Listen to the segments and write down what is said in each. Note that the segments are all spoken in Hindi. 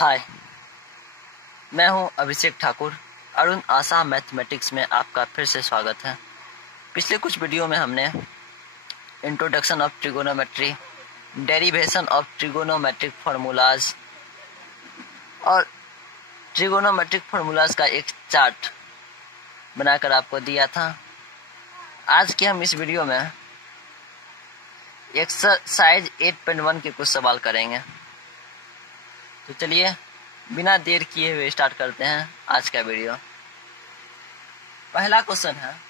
हाय, मैं हूं अभिषेक ठाकुर। अरुण आशा मैथमेटिक्स में आपका फिर से स्वागत है। पिछले कुछ वीडियो में हमने introduction of trigonometry, derivation of trigonometric formulas और ट्रिगोनोमेट्रिक फार्मूलाज का एक चार्ट बनाकर आपको दिया था। आज के हम इस वीडियो में एक्सरसाइज 8.1 के कुछ सवाल करेंगे। तो चलिए बिना देर किए हुए स्टार्ट करते हैं आज का वीडियो। पहला क्वेश्चन है,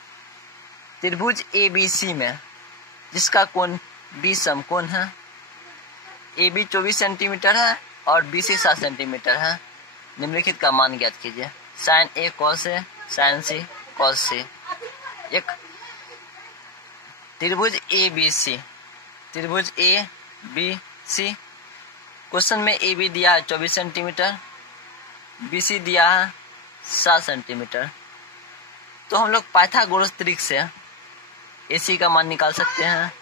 त्रिभुज ABC में जिसका कोण B समकोण है, AB 24 सेंटीमीटर है और BC 7 सेंटीमीटर है, निम्नलिखित का मान ज्ञात कीजिए। Sine A cos A, sine C cos C। एक त्रिभुज ABC क्वेश्चन में AB दिया है 24 सेंटीमीटर, BC दिया है 7 सेंटीमीटर। तो हम लोग पाइथागोरस त्रिक से AC का मान निकाल सकते हैं।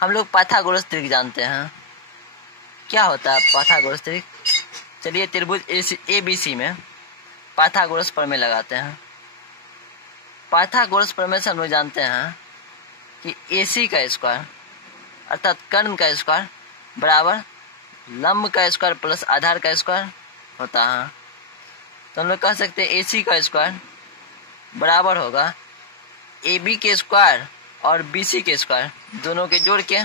हम लोग पाइथागोरस त्रिक जानते हैं। क्या होता है पाइथागोरस त्रिक? चलिए त्रिभुज ABC में पाइथागोरस प्रमेय लगाते हैं। पाइथागोरस प्रमेय से हम लोग जानते हैं कि AC का स्क्वायर अर्थात कर्ण का स्क्वायर बराबर लंब का स्क्वायर प्लस आधार का स्क्वायर होता है। तो हम लोग कह सकते हैं AC का स्क्वायर बराबर होगा AB के स्क्वायर और BC के स्क्वायर, दोनों के जोड़ के।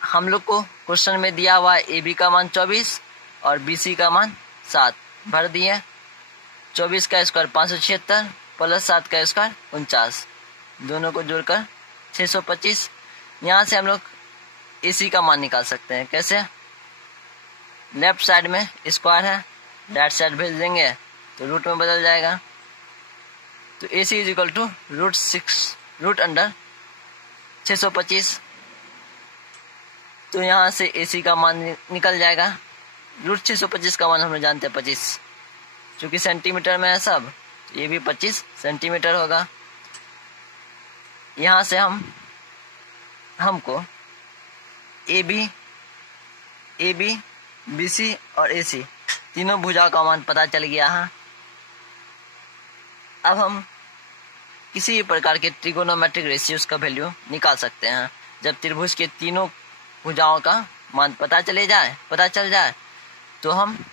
हम लोग को क्वेश्चन में दिया हुआ AB का मान 24 और BC का मान 7 भर दिए। 24 का स्क्वायर 576 प्लस 7 का स्क्वायर 49, दोनों को जोड़कर 625। यहाँ से हम लोग AC का मान निकाल सकते हैं। कैसे? लेफ्ट साइड में स्क्वायर है, राइट साइड भेज देंगे तो रूट में बदल जाएगा। तो AC is equal to root under 625। तो यहाँ से AC का मान निकल जाएगा। रूट 625 का मान हम लोग जानते हैं 25, क्योंकि सेंटीमीटर में है सब, तो ये भी 25 सेंटीमीटर होगा। यहाँ से हमको AB, BC और AC तीनों भुजाओं का मान पता चल गया है। अब हम किसी भी प्रकार के ट्रिगोनोमेट्रिक रेशियोज का वैल्यू निकाल सकते हैं। जब त्रिभुज के तीनों भुजाओं का मान पता चल जाए तो हम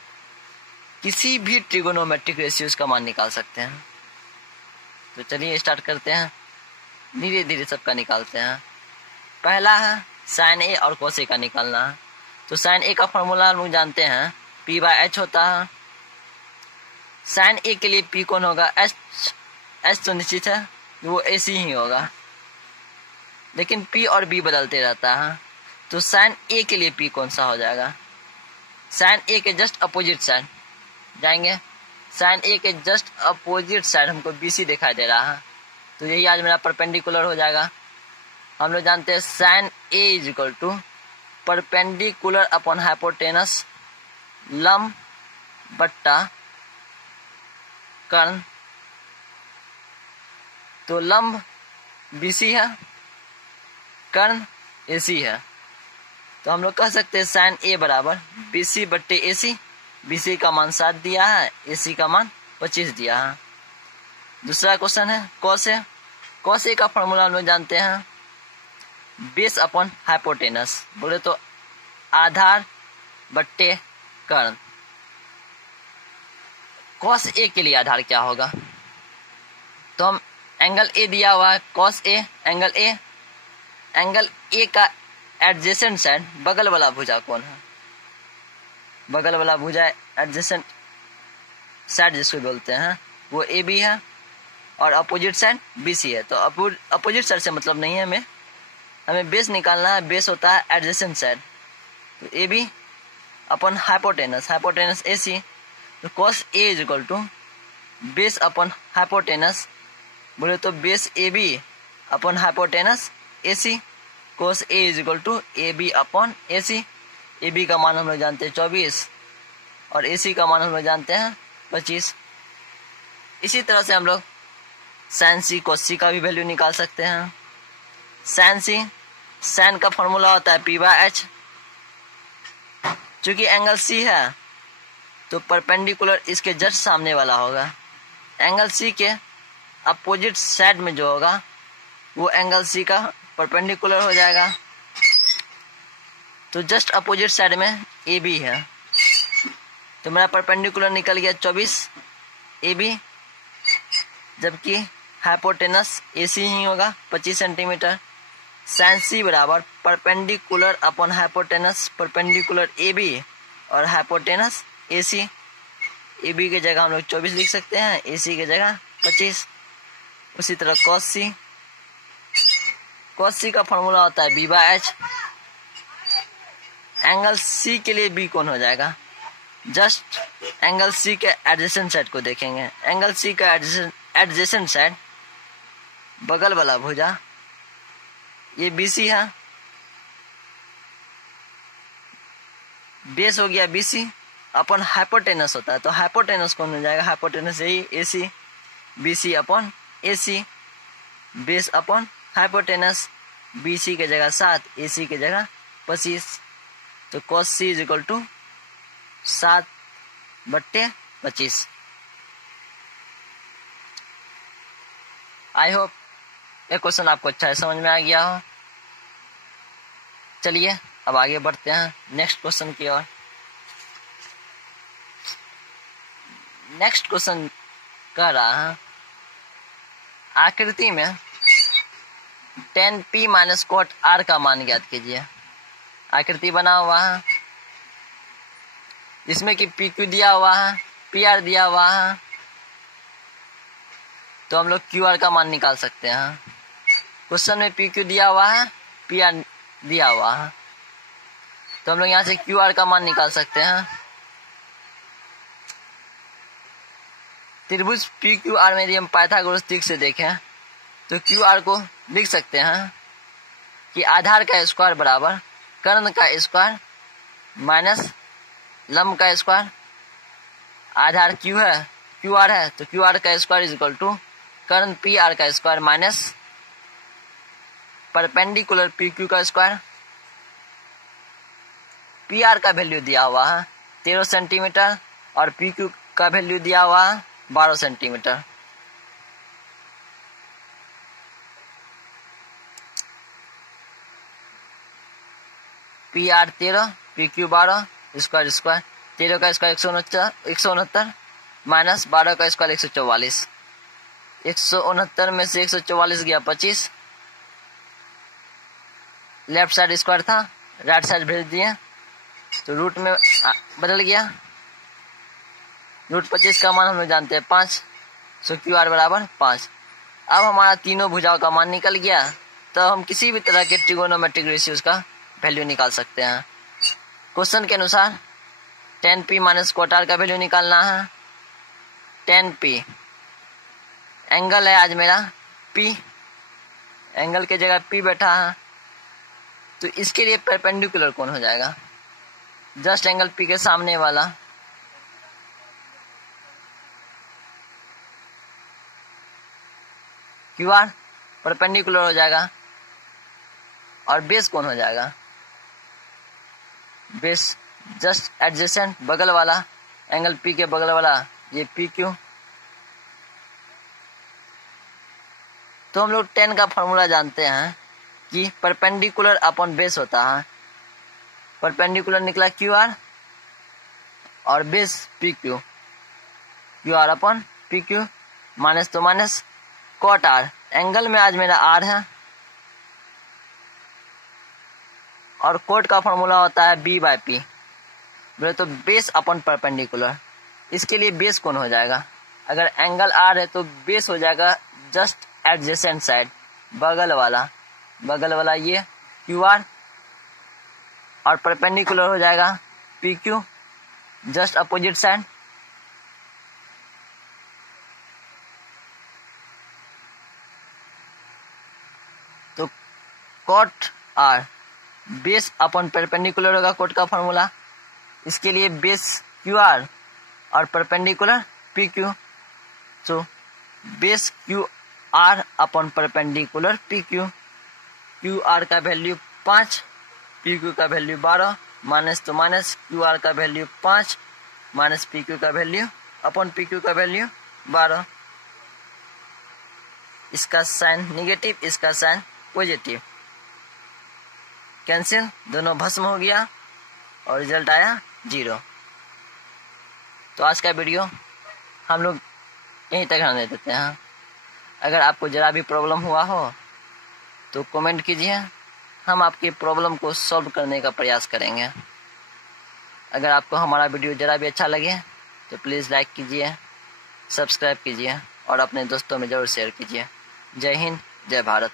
किसी भी ट्रिगोनोमेट्रिक रेशियोज का मान निकाल सकते हैं। तो चलिए स्टार्ट करते हैं, धीरे धीरे सबका निकालते हैं। पहला है साइन A और cos A का निकालना है। तो साइन A का फॉर्मूला हम लोग जानते हैं, P/H होता है। साइन A के लिए P कौन होगा? H तो निश्चित है, वो AC ही होगा, लेकिन P और B बदलते रहता है। तो साइन A के लिए P कौन सा हो जाएगा? साइन A के जस्ट अपोजिट साइड जाएंगे। साइन A के जस्ट अपोजिट साइड हमको BC दिखाई दे रहा है, तो यही आज मेरा परपेंडिकुलर हो जाएगा। हम लोग जानते हैं sine A is equal to perpendicular upon hypotenuse, लंब बट्टा कर्ण। तो लंब BC है, कर्ण AC है। तो हम लोग कह सकते हैं साइन A बराबर BC बट्टे AC। BC का मान 7 दिया है, AC का मान 25 दिया है। दूसरा क्वेश्चन है cos A। cos A का फॉर्मूला हम लोग जानते हैं, बेस अपॉन हाइपोटेनस, बोले तो आधार बट्टे कर्ण। cos A के लिए आधार क्या होगा? तो हम एंगल A दिया हुआ है, cos A एंगल A का एडजेसेंट साइड, बगल वाला भुजा कौन है? बगल वाला भुजा एडजेसेंट साइड जिसको बोलते हैं वो AB है और अपोजिट साइड BC है। तो अपोजिट साइड से मतलब नहीं है, हमें बेस निकालना है। बेस होता है एडजेसेंट साइड। तो AB अपॉन हाइपोटेनस AC। तो cos A is equal to base upon hypotenuse, बोले तो base AB upon hypotenuse AC। cos A is equal to AB upon AC। AB का मान हम लोग जानते हैं 24 और AC का मान हम लोग जानते हैं 25। इसी तरह से हम लोग साइन C cos C का भी वैल्यू निकाल सकते हैं। साइन का फॉर्मूला होता है P/H चूंकि एंगल सी है तो परपेंडिकुलर इसके जस्ट सामने वाला होगा। एंगल सी के अपोजिट साइड में जो होगा वो एंगल सी का परपेंडिकुलर हो जाएगा। तो जस्ट अपोजिट साइड में ए बी है, तो मेरा परपेंडिकुलर निकल गया 24 ए बी, जबकि हाइपोटेनस ए सी ही होगा 25 सेंटीमीटर। साइन सी बराबर perpendicular upon hypotenuse perpendicular A B और hypotenuse A C. A B की जगह हम लोग 24 लिख सकते हैं, ए सी की जगह 25। उसी तरह कॉस सी, कॉस सी का फॉर्मूला होता है B by H. Angle C के लिए बी कौन हो जाएगा, जस्ट एंगल सी के एडजेसेंट साइड को देखेंगे। एंगल सी का एडजेसेंट साइड बगल वाला भुजा ये BC है, बेस हो गया BC अपन हाइपोटेनस होता है, तो हाइपोटेनस कौन हो जाएगा, हाइपोटेनस यही AC, BC upon AC, base upon hypotenuse, BC के जगह 7 AC के जगह 25। तो cos C is equal to 7/25। I hope ये क्वेश्चन आपको अच्छा है समझ में आ गया हो। चलिए अब आगे बढ़ते हैं नेक्स्ट क्वेश्चन की ओर। नेक्स्ट क्वेश्चन कह रहा है आकृति में tan P minus cot R का मान ज्ञात कीजिए। आकृति बना हुआ है जिसमें कि PQ दिया हुआ है, PR दिया हुआ है, तो हम लोग QR का मान निकाल सकते हैं। क्वेश्चन में PQ दिया हुआ है, PR दिया हुआ है, तो हम लोग यहाँ से QR का मान निकाल सकते हैं। त्रिभुज PQR में यदि हम पाइथागोरस ट्रिक से देखें तो QR को लिख सकते हैं कि आधार का स्क्वायर बराबर कर्ण का स्क्वायर माइनस लंब का स्क्वायर। आधार Q है, QR है, तो QR का स्क्वायर इज इक्वल टू कर्ण PR का स्क्वायर माइनस परपेंडिकुलर PQ का स्क्वायर। PR का वैल्यू दिया हुआ है 13 सेंटीमीटर और PQ का वैल्यू दिया हुआ है 12 centimetre. PR 13 PQ 12 square square, 13 का स्क्वायर 169 माइनस 12 का स्क्वायर 144। 169 में से 144 गया 25, लेफ्ट साइड स्क्वायर था राइट साइड भेज दिए तो रूट में बदल गया। रूट 25 का मान हम लोग जानते हैं 5, सो QR बराबर 5। अब हमारा तीनों भुजाओं का मान निकल गया, तो हम किसी भी तरह के ट्रिगोनोमेट्रिक रेशियोज का वैल्यू निकाल सकते हैं। क्वेश्चन के अनुसार tan P minus cot R का वैल्यू निकालना है। tan P एंगल है आज मेरा P, एंगल के जगह P बैठा है, तो इसके लिए परपेंडिकुलर कौन हो जाएगा, जस्ट एंगल P के सामने वाला। QR परपेंडिकुलर हो जाएगा और बेस कौन हो जाएगा, बेस जस्ट एडजेसेंट बगल वाला, एंगल P के बगल वाला ये PQ। तो हम लोग tan का फॉर्मूला जानते हैं कि परपेंडिकुलर अपॉन बेस होता है। परपेंडिकुलर निकला QR और base PQ, QR upon PQ, minus तो माइनस cot R। एंगल में आज मेरा R है और cot का फॉर्मूला होता है B बाय P, बोले तो बेस अपॉन परपेंडिकुलर। इसके लिए बेस कौन हो जाएगा, अगर एंगल R है तो बेस हो जाएगा जस्ट एडजेसेंट साइड बगल वाला ये QR और परपेंडिकुलर हो जाएगा PQ जस्ट अपोजिट साइड। तो cot R base upon perpendicular होगा cot का फॉर्मूला। इसके लिए बेस QR और परपेंडिकुलर PQ, तो base QR upon perpendicular PQ। QR का वैल्यू 5, PQ का वैल्यू 12, माइनस तो माइनस, क्यू आर का वैल्यू 5 माइनस पी क्यू का वैल्यू अपन पी क्यू का वैल्यू 12। इसका साइन निगेटिव, इसका साइन पॉजिटिव, कैंसिल, दोनों भस्म हो गया और रिजल्ट आया 0। तो आज का वीडियो हम लोग यहीं तक रहने देते हैं। अगर आपको जरा भी प्रॉब्लम हुआ हो तो कमेंट कीजिए, हम आपकी प्रॉब्लम को सॉल्व करने का प्रयास करेंगे। अगर आपको हमारा वीडियो जरा भी अच्छा लगे तो प्लीज़ लाइक कीजिए, सब्सक्राइब कीजिए और अपने दोस्तों में ज़रूर शेयर कीजिए। जय हिंद, जय भारत।